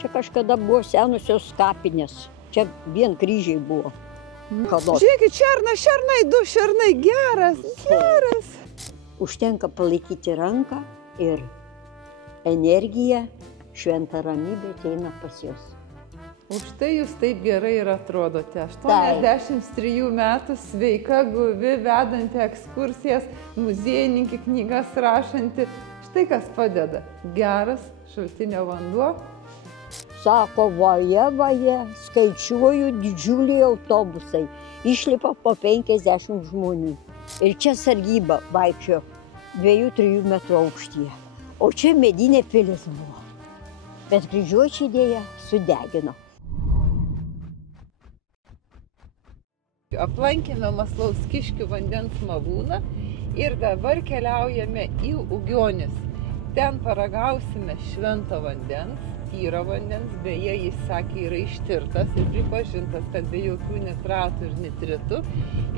Čia kažkada buvo senusios kapinės. Čia vien kryžiai buvo. Žiūrėkit, šernai, du šernai, geras. Užtenka palaikyti ranką ir energija, šventa ramybė ateina pas juos. Už tai jūs taip gerai ir atrodote. 83 metų, sveika, guvi, vedanti ekskursijas, muziejininkė, knygas rašanti. Štai kas padeda. Geras šaltinio vanduo. Sako, vaje, skaičiuoju didžiuliai autobusai. Išlipa po 50 žmonių. Ir čia sargyba vaikščiojo 2-3 metrų aukštyje. O čia medinė pilis buvo. Bet kryžiuočiai dėja sudegino. Aplankėme Maslauskiškių vandens malūną ir dabar keliaujame į Ugionis. Ten paragausime švento vandens, tyro vandens, beje, jis sakė, yra ištirtas ir pripažintas, kad be jokių nitratų ir nitritų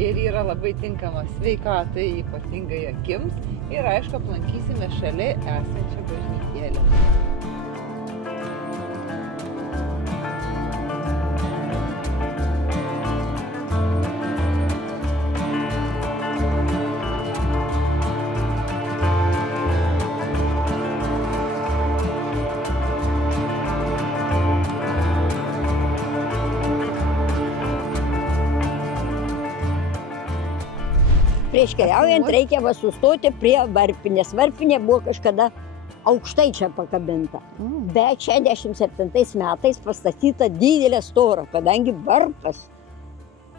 ir yra labai tinkamas sveikatai, ypatingai akims. Ir aišku, aplankysime šalia esančią bažnytėlę. Prieš keliaujant reikia sustoti prie varpinės. Varpinė buvo kažkada aukštai čia pakabinta. Bet 67 metais pastatyta didelė stora, kadangi varpas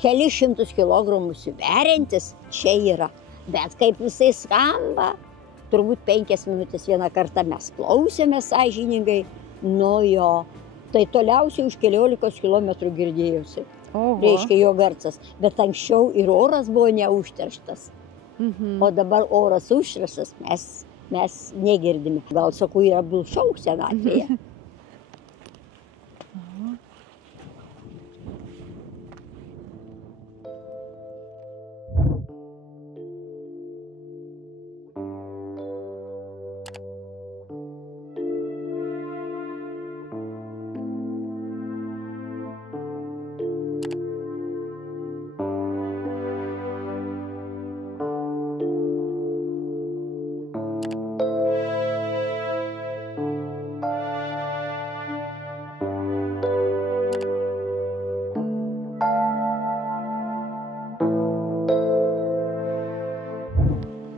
kelis šimtus kilogramų sveriantis čia yra. Bet kaip jisai skamba, turbūt 5 minutės vieną kartą mes klausėme sąžiningai nuo jo. Tai toliausiai už 15 kilometrų girdėjosi. Reiškia jo garsas. Bet anksčiau ir oras buvo neužterštas. O dabar oras užterštas, mes negirdime. Gal, sakau, yra bulšauk senatvėje.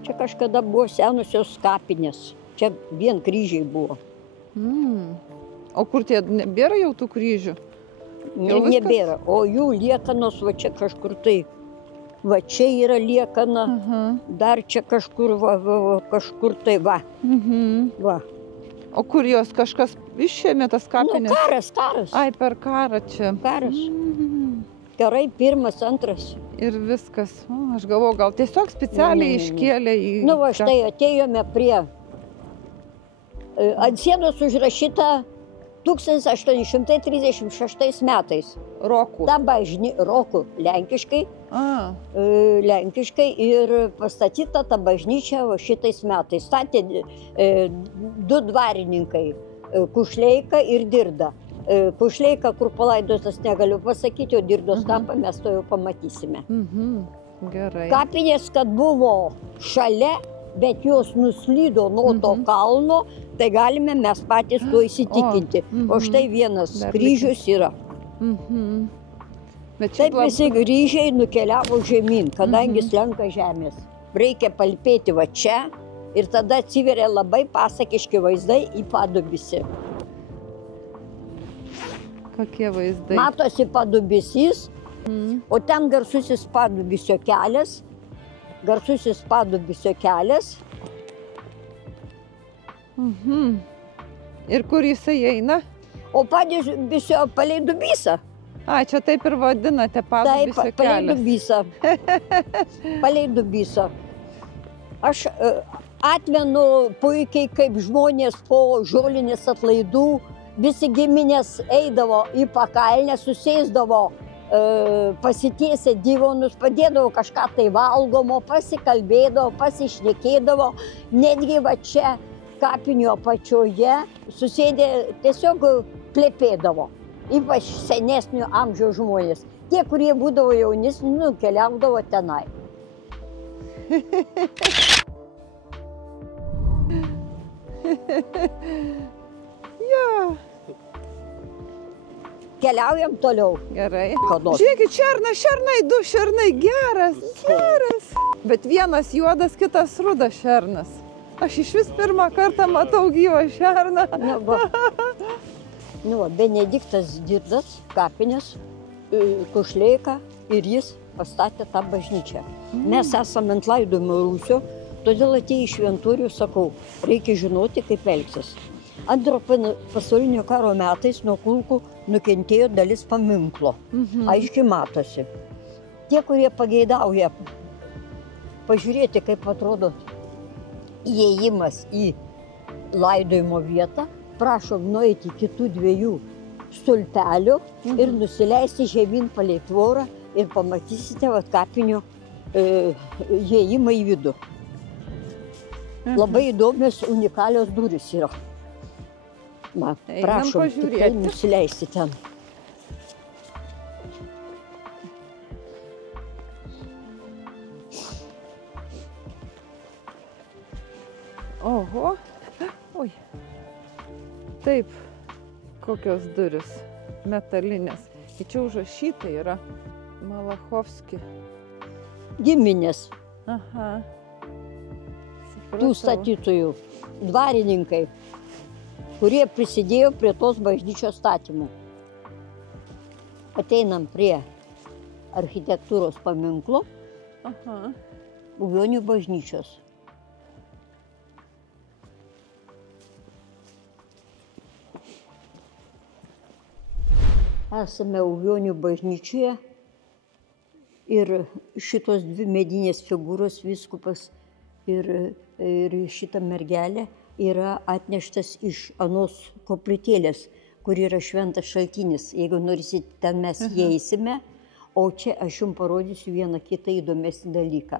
Čia kažkada buvo senusios kapinės. Čia vien kryžiai buvo. O kur tie, nebėra jau tų kryžių? Nebėra. O jų liekanos va čia kažkur tai. Va čia yra liekana. Dar čia kažkur, kažkur tai va. Va. O kur jos kažkas išėmė tas kapinės? Nu, karas. Ai, per karą čia. Karas. Karai pirmas, antras. Ir viskas. Aš galvoju, gal tiesiog specialiai iškėlė į... Nu, va štai atėjome prie... Ant sienos užrašyta 1836 metais. Rokų. Ta Rokų, lenkiškai. Lenkiškai ir pastatyta ta bažnyčia šitais metais. Statė 2 dvarininkai, Kušleika ir Dirda. Kušleika, kur palaidotas, negaliu pasakyti, o Dirdos kapą mes to jau pamatysime. Gerai. Kapinės, kad buvo šalia, bet jos nuslydo nuo to kalno, tai galime mes patys to įsitikinti. O štai vienas kryžius yra. Taip visi kryžiai nukeliavo žemyn, kadangi slenka žemės. Reikia palpėti va čia ir tada atsiveria labai pasakiški vaizdai į Padubysį. Kokie vaizdai? Matosi Padubysys, o ten garsusis Padubysio kelias. Garsusis Padubysio kelias. Ir kur jisai eina? O Padubysio palei Dubysą. Čia taip ir vadinate Padubysio kelias. Palei Dubysą. Palei Dubysą. Aš atmenu puikiai, kaip žmonės po žolinės atlaidų visi giminės eidavo į pakalnę, susėsdavo, pasitiesė divonus, padėdavo kažką tai valgomo, pasikalbėdavo, pasišnekėdavo. Netgi va čia kapinio apačioje susėdė tiesiog plepėdavo. Ypač senesnio amžiaus žmonės. Tie, kurie būdavo jaunesni, keliaudavo tenai. Jo. Keliaujam toliau. Gerai. Kados. Žiūrėkit, šernai, du šernai, geras. Bet vienas juodas, kitas rudas šernas. Aš iš vis pirmą kartą matau gyvą šerną. Benediktas Dirdas, kapinės, Kušleika ir jis pastatė tą bažnyčią. Mes esame ant laidojimo rūsio, todėl atėjai į šventorių, sakau, reikia žinoti, kaip elgsis. Antro pasaulinio karo metais nuo kulkų nukentėjo dalis paminklo. Aiškiai matosi. Tie, kurie pageidauja pažiūrėti, kaip atrodo įėjimas į laidojimo vietą, prašom nueiti kitų 2 stulpelių ir nusileisti žemyn palei tvorą ir pamatysite kapinio įėjimą į vidų. Labai įdomios, unikalios durys yra. Prašom tikrai nusileisti ten. Oho. Oi. Taip, kokios duris metalinės. Ir čia užrašyta yra Malachovski. Giminės Aha. tų statytojų, dvarininkai, kurie prisidėjo prie tos bažnyčios statymo. Ateinam prie architektūros paminklo, Ugionių bažnyčios. Esame Ugionių bažnyčioje ir šitos 2 medinės figūros, vyskupas ir šita mergelė, yra atneštas iš anos koplytėlės, kur yra šventas šaltinis. Jeigu norėsite, ten mes įeisime, o čia aš jums parodysiu vieną kitą įdomesnį dalyką.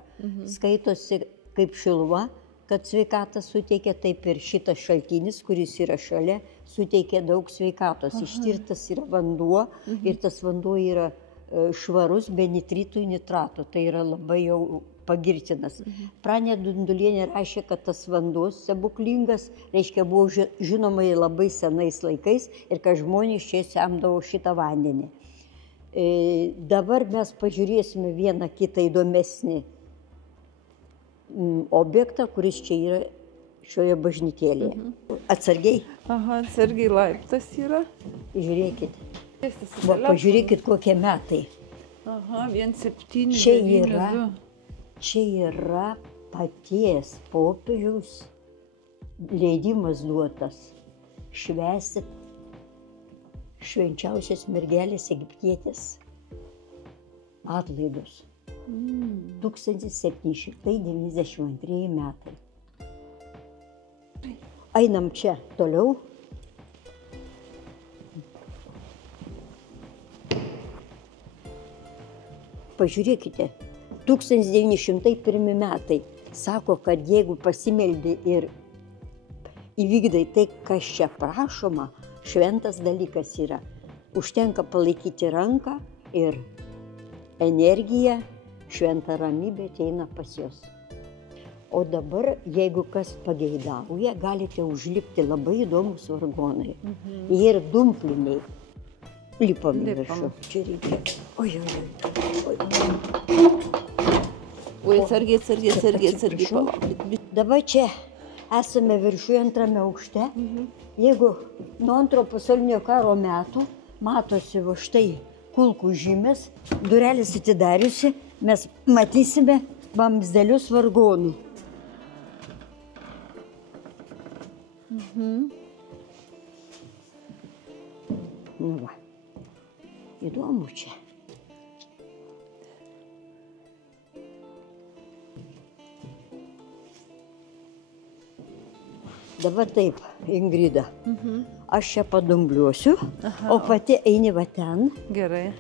Skaitosi kaip Šiluva, kad sveikatą suteikia, taip ir šitas šaltinis, kuris yra šalia, suteikia daug sveikatos. Ištirtas yra vanduo ir tas vanduo yra švarus, be nitritų ir nitratų. Tai yra labai jau pagirtinas. Pranė Dundulienė rašė, kad tas vanduo stebuklingas, reiškia, buvo žinoma labai senais laikais ir kad žmonės čia semdavo šitą vandenį. Dabar mes pažiūrėsime vieną kitą įdomesnį objektą, kuris čia yra šioje bažnytėlėje. Atsargiai. Aha, atsargiai laiptas yra. Žiūrėkit. Pažiūrėkit, kokie metai. Aha, 1792. Čia yra paties popiežiaus leidimas duotas švęsti švenčiausios mergelės egiptietės atlaidus. 1792 metai. Einam čia toliau. Pažiūrėkite, 1901 metai sako, kad jeigu pasimeldi ir įvykdai tai, kas čia prašoma, šventas dalykas yra. Užtenka palaikyti ranką ir energija, šventa ramybė ateina pas jos. O dabar, jeigu kas pageidauja, galite užlipti labai įdomus vargonai. Jie ir dumpliniai. Lipam į viršų. Čia reikia. Oi. Oi, atsargiai. Dabar čia esame viršuje antrame aukšte. Jeigu nuo antro pasaulinio karo metų matosi va štai kulkų žymės, durelis atidariusi, mes matysime vamzdelius vargonų. Nu va, įdomu čia. Dabar taip, Ingrida, aš čia padumbliuosiu, o pati eini va ten. Gerai.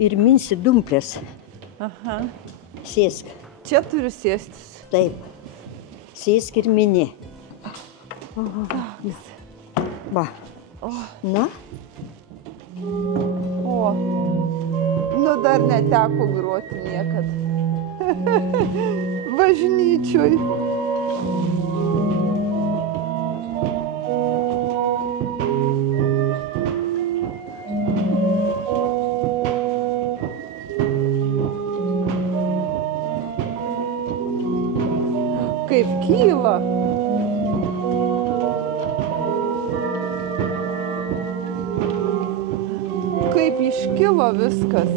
Ir minsi dumplės. Aha. Sėsk. Čia turiu sėstis. Taip. Sėsk ir mini. Va. Na? O, nu dar neteko groti niekad. Bažnyčioj. Kaip kyla. Kaip iškilo viskas.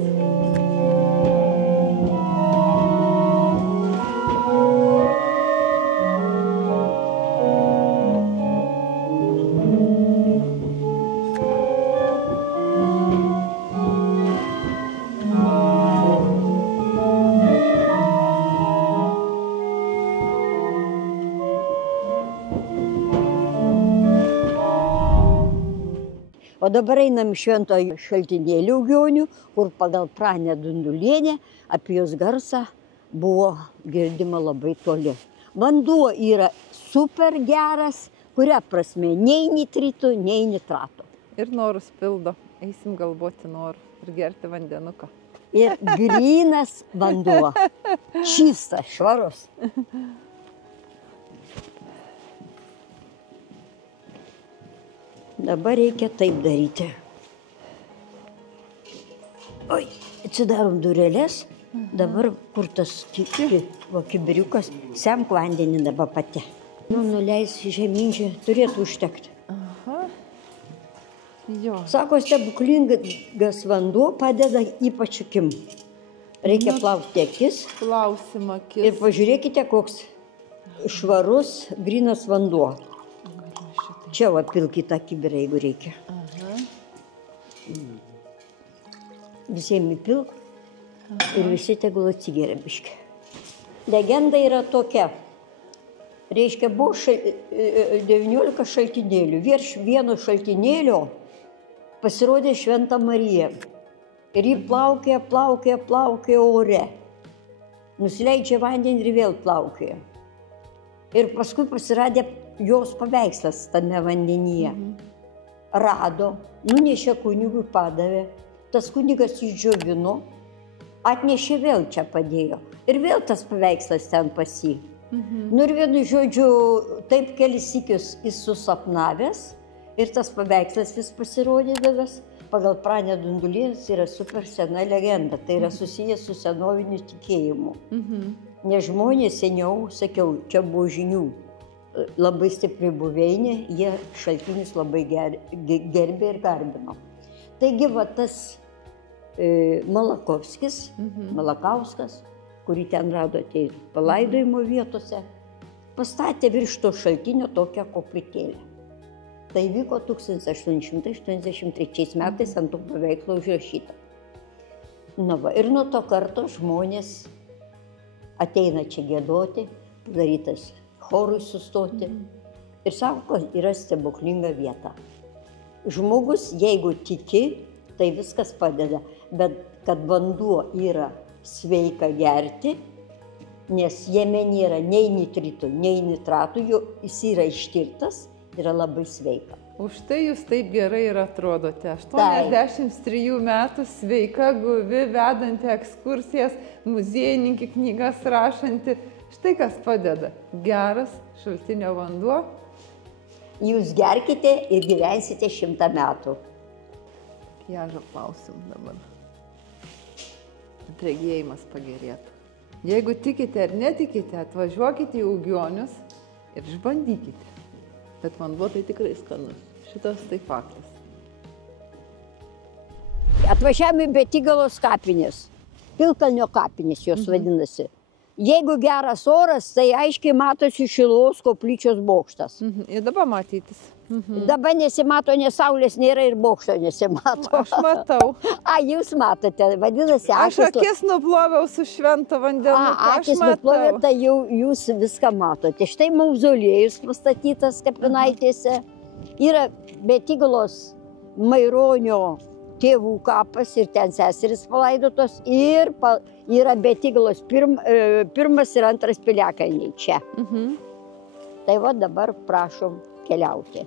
O dabar einam švento šaltinėlių Ugionių, kur pagal Pranę Dundulienę apie jos garsą buvo girdima labai toli. Vanduo yra super geras, kuria prasme nei nitritų, nei nitratų. Ir norus pildo. Eisim galvoti norų ir gerti vandenuką. Ir grynas vanduo. Čistas, švarus. Dabar reikia taip daryti. Oi, atsidarom durelės. Dabar kur tas kibiriukas, semk vandenį dabar pati. Nuleis žemyn, turėtų užtekti. Aha. Jo. Sako, stebuklingas vanduo padeda ypač akim. Reikia plauti akis. Plausim akis. Ir pažiūrėkite, koks švarus, grynas vanduo. Čia va pilkite kibirą, jeigu reikia. Aha. Visiems įpilk ir visi tegul atsigeria biškį. Legenda yra tokia. Reiškia, buvo 19 šaltinėlių. Virš vieno šaltinėlio pasirodė Šventa Marija. Ir ji plaukė ore. Nusileidžia vandenį ir vėl plaukė. Ir paskui pasirodė jos paveikslas tame vandenyje. Rado, nunešė kunigui, padavė. Tas kunigas išdžiovino, atnešė vėl čia padėjo. Ir vėl tas paveikslas ten pas jį. Nu ir vienu žodžiu, taip kelis sykius jis susapnavęs ir tas paveikslas vis pasirodydavęs. Pagal Pranę Dundulienę yra super sena legenda, tai yra susijęs su senoviniu tikėjimu. Nes žmonės seniau, sakiau, čia buvo žinių, labai stipri buveinė, jie šaltinius labai gerbė ir garbino. Taigi va tas Malakauskas, kurį ten radote palaidojimo vietose, pastatė virš to šaltinio tokią koplytėlę. Tai vyko 1883 metais ant to paveikslo užrašyta. Na va, ir nuo to karto žmonės ateina čia giedoti, padarytas chorui sustoti ir sako, kad yra stebuklinga vieta. Žmogus, jeigu tiki, tai viskas padeda, bet kad vanduo yra sveika gerti, nes jame nėra nei nitritų, nei nitratų, jis yra ištirtas, yra labai sveika. Už tai jūs taip gerai ir atrodote. 83 metų sveika, guvi, vedanti ekskursijas, muziejininkė, knygas rašanti. Štai kas padeda. Geras šaltinio vanduo. Jūs gerkite ir gyvensite 100 metų. Ježą plausim dabar. Regėjimas pagerėtų. Jeigu tikite ar netikite, atvažiuokite į Ugionius ir išbandykite. Bet vanduo tai tikrai skanus. Šitas tai faktas. Atvažiavome į Betygalos kapinės. Pilkalnio kapinės jos vadinasi. Jeigu geras oras, tai aiškiai matosi Šiluvos koplyčios bokštas. Ir dabar matytis. Dabar nesimato, nes saulės nėra ir bokšto nesimato. Aš matau. Jūs matote, vadinasi, aš akis nuploviau su švento vandenu. Akis nuplovė, tai jau jūs viską matote. Štai mauzoliejus pastatytas Kapinaitėse. Yra Betygalos Maironio tėvų kapas ir ten seseris palaidotos. Ir yra Betygalos pirmas ir antras piliakalniai čia. Tai va dabar prašom keliauti.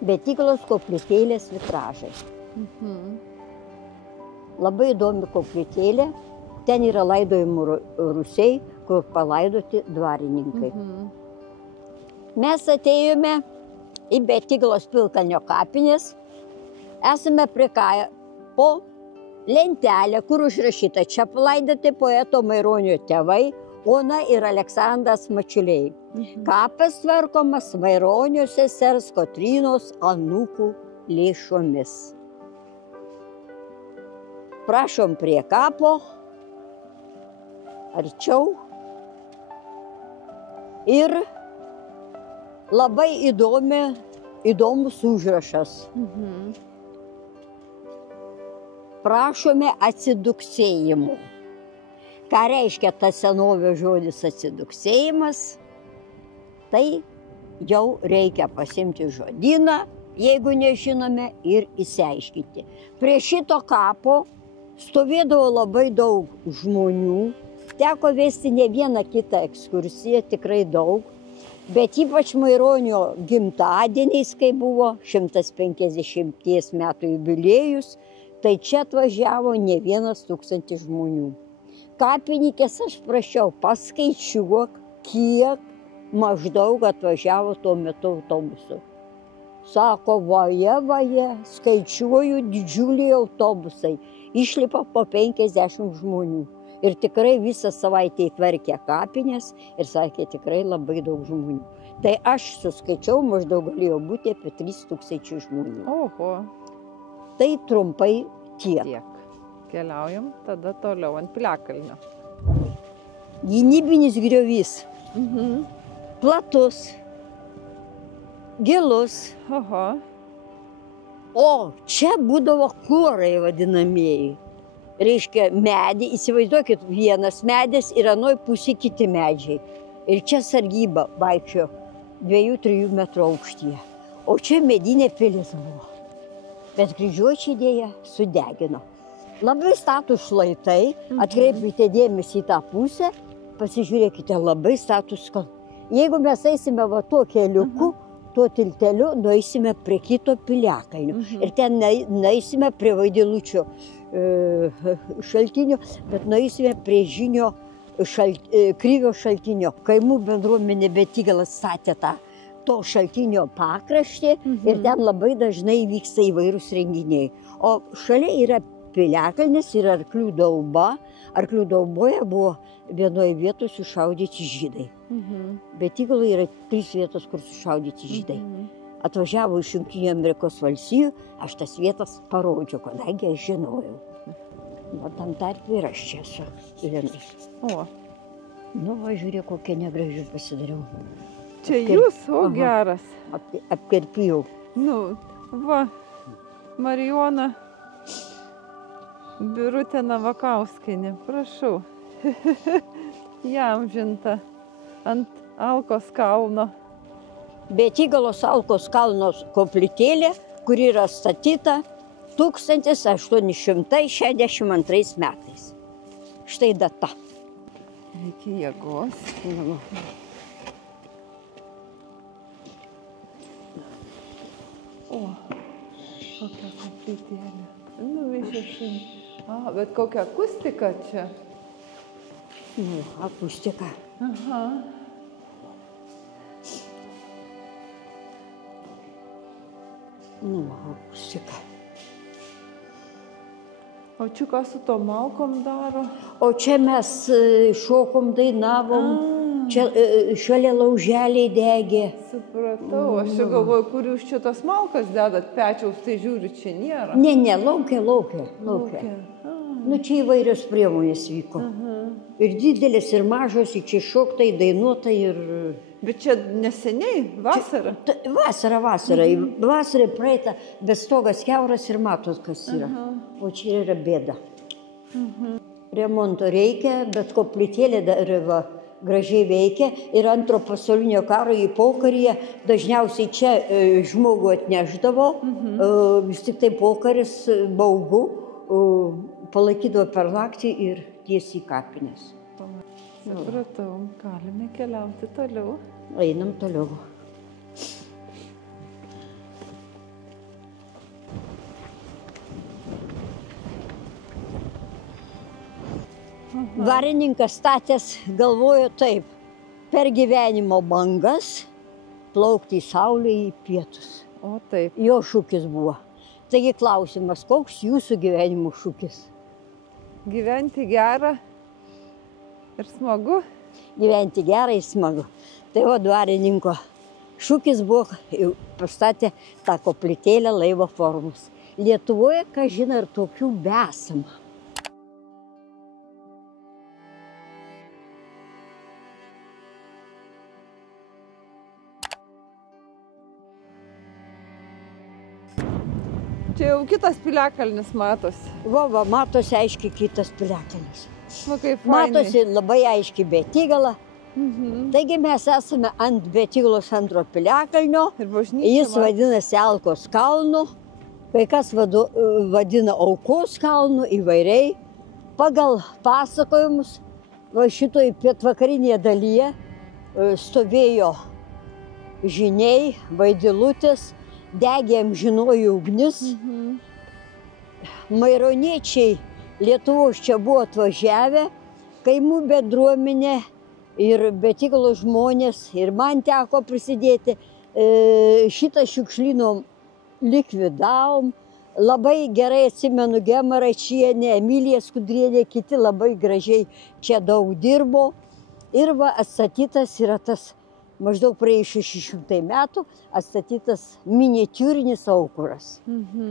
Betyklos koplytėlės vitražai. Labai įdomi koplytėlė. Ten yra laidojimų rūsiai, kur palaidoti dvarininkai. Mes atėjome į Betyklos Pilkalnio kapines. Esame prie po lentelę, kur užrašyta: čia palaidoti poeto Maironio tėvai Ona ir Aleksandras Mačiuliai. Kapas tvarkomas Maironio sesers Kotrynos anūkų lėšomis. Prašom prie kapo, arčiau. Ir labai įdomus užrašas. Prašome atsiduksėjimų. Ką reiškia tas senovio žodis atsiduksėjimas? Tai jau reikia pasimti žodyną, jeigu nežinome, ir išsiaiškinti. Prie šito kapo stovėdavo labai daug žmonių. Teko vesti ne vieną kitą ekskursiją, tikrai daug. Bet ypač Maironio gimtadieniais, kai buvo 150 metų jubiliejus, tai čia atvažiavo ne 1000 žmonių. Kapininkės aš prašiau, paskaičiuok, kiek maždaug atvažiavo tuo metu autobusu. Sako, vaje, skaičiuoju, didžiuliai autobusai. Išlipa po 50 žmonių. Ir tikrai visą savaitę įtvarkė kapinės ir sakė, tikrai labai daug žmonių. Tai aš suskaičiau, maždaug galėjo būti apie 3000 žmonių. Oho. Tai trumpai tiek. Keliaujam tada toliau ant Piliakalnio. Gynybinis griovys. Platus. Gilus. Oho. O čia būdavo kuorai vadinamieji. Reiškia, medį, įsivaizduokit, vienas medis ir anoj pusė kiti medžiai. Ir čia sargyba vaikščio 2-3 metrų aukštyje. O čia medinė pilis buvo. Bet kryžiuočiai dėja sudegino. Labai status šlaitai, atkreipkite dėmesį į tą pusę, pasižiūrėkite, labai status kalnai. Jeigu mes eisime va tuo keliuku, tuo tilteliu, nueisime prie kito Piliakalnio. Ir ten nueisime prie Vaidilučio šaltinio, bet nueisime prie Žynio Kryvio šaltinio. Kaimų bendruomenė Betyklos statė to šaltinio pakraštį ir ten labai dažnai vyksta įvairūs renginiai. O šalia yra Piliakalnis ir Arklių dauba. Arklių dauboje buvo vienoje vietoje sušaudyti žydai. Betykloje yra 3 vietos, kur sušaudyti žydai. Atvažiavo iš Jungtinių Amerikos valstijų, aš tas vietas parodžiau, kadangi aš žinojau. O tam tarp ir aš čia esu vienas. O. Nu, va, žiūrėk, kokią negražių pasidariau. Čia jūs, o geras. Apkerpijau. Nu, va, Marijona Birutė Navakauskienė, prašau. Įamžinta ant Alkos kalno. Betyklos Alkos kalno koplytėlė, kuri yra statyta 1862 metais. Štai data. Iki jėgos. O, kokia koplytėlė. Nu, visiškai. Bet kokia akustika čia? Nu, akustika. Aha. Nu, akustika. O čia ką su to malkom daro? O čia mes šokom, dainavom. Čia šalia lauželiai degė. Supratau, aš čia galvoju, kur jūs čia tas malkas dedat pečiaus, tai žiūriu, čia nėra. Ne, laukia. Nu, čia įvairios priemonės vyko. Ir didelės, ir mažos, ir čia šoktai, dainuotai ir... Bet čia neseniai, vasara? Vasara. Vasara praeita, bet stogas kiauras ir matot, kas yra. O čia yra bėda. Remonto reikia, bet koplytėlė dar va, gražiai veikia. Ir Antro pasaulinio karo į pokaryje dažniausiai čia žmogų atnešdavo. Vis tik tai pokaris baugu palaikydavo per naktį ir tiesiai į kapines. Supratau, galime keliauti toliau. Einam toliau. Dvarininkas statęs galvojo taip, per gyvenimo bangas plaukti į saulę į pietus. O taip. Jo šūkis buvo. Taigi klausimas, koks jūsų gyvenimo šūkis? Gyventi gerą ir smagu. Gyventi gerą ir smagu. Tai va dvarininko šūkis buvo, pastatė tą koplytėlę laivo formos. Lietuvoje, ką žino, ir tokių besama. Čia jau kitas piliakalnis matosi. Va, matosi aiškiai kitas piliakalnis. Va, kaip fainai. Matosi labai aiškiai Betigala. Taigi mes esame ant Betigalos antro piliakalnio. Ir bažnyčia. Jis vadinasi Alkos kalnu. Kai kas vadina Aukos kalnu įvairiai. Pagal pasakojimus, va šitoj pietvakarinėje dalyje stovėjo žyniai, vaidilutės, degė amžinoji ugnis. Maironiečiai Lietuvos čia buvo atvažiavę, kaimų bendruomenė ir Betigalos žmonės, ir man teko prisidėti, šitą šiukšlyną likvidavom. Labai gerai atsimenu Gemą Račienę, Emiliją Skudrienę, kiti labai gražiai čia daug dirbo. Ir va atstatytas yra tas maždaug praėjus 600 metų atstatytas miniatiūrinis aukuras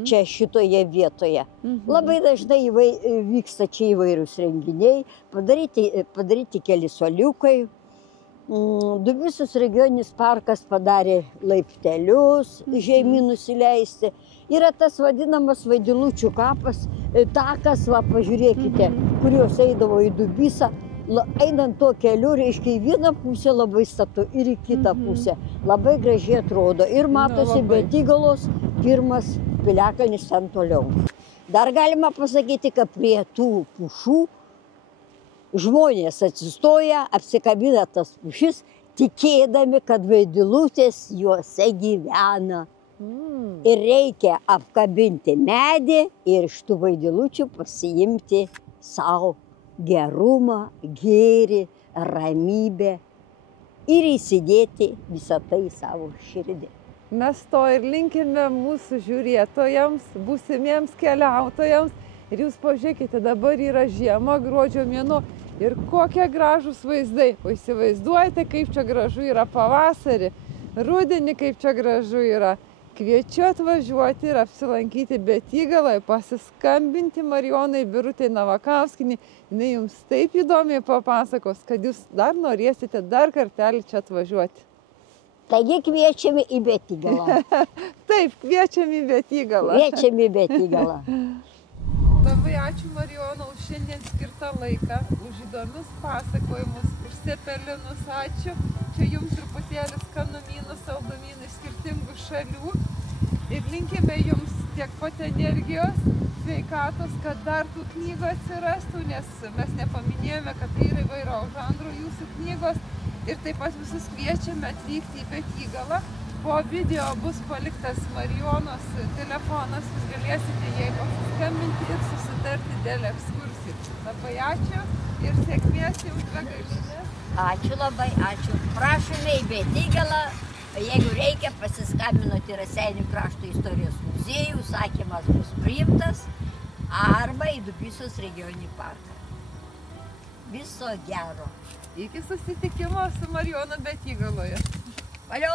čia šitoje vietoje. Labai dažnai vyksta čia įvairūs renginiai, padaryti keli suoliukai. Dubysos regioninis parkas padarė laiptelius žemyn nusileisti. Yra tas vadinamas Vaidilučių kapas, takas, va pažiūrėkite, kurios eidavo į Dubysą. Einant tuo keliu, reiškia, į vieną pusę labai statu ir į kitą pusę. Labai gražiai atrodo. Ir matosi Betigalos pirmas piliakalnis ten toliau. Dar galima pasakyti, kad prie tų pušų žmonės atsistoja, apsikabina tas pušis, tikėdami, kad vaidilutės juose gyvena. Ir reikia apkabinti medį ir iš tų vaidilučių pasiimti savo gerumą, gėrį, ramybę ir įsidėti visą tai į savo širdį. Mes to ir linkime mūsų žiūrėtojams, būsimiems keliautojams. Ir jūs pažiūrėkite, dabar yra žiema, gruodžio mėnuo ir kokie gražūs vaizdai. O įsivaizduojate, kaip čia gražu yra pavasarį, rudenį kaip čia gražu yra. Kviečiu atvažiuoti ir apsilankyti Betigaloje, pasiskambinti Marijonai Birutei Navakauskienei. Jinai jums taip įdomiai papasakos, kad jūs dar norėsite dar kartelį čia atvažiuoti. Taigi kviečiame į Betigalą. Taip, kviečiame į Betigalą. Kviečiame į Betigalą. Labai ačiū Marijona už šiandien skirtą laiką, už įdomius pasakojimus, už cepelinus, ačiū. Čia jums truputėlį skanumynų, saldumynų iš skirtingų šalių. Ir linkime jums tiek pat energijos, sveikatos, kad dar tų knygų atsirastų, nes mes nepaminėjome, kad tai yra įvairaus žanro jūsų knygos. Ir taip pat visus kviečiame atvykti į Betigalą. Po video bus paliktas Marijonos telefonas, jūs galėsite jai pasiskambinti ir susitarti dėl ekskursijų. Labai ačiū ir sėkmės jums begalinės. Ačiū labai, ačiū. Prašome į Betigalą, jeigu reikia, pasiskambinoti Raseinių krašto istorijos muziejų, užsakymas bus priimtas, arba į Dubysos regioninį parką. Viso gero. Iki susitikimo su Marijona Betigaloje. Valio!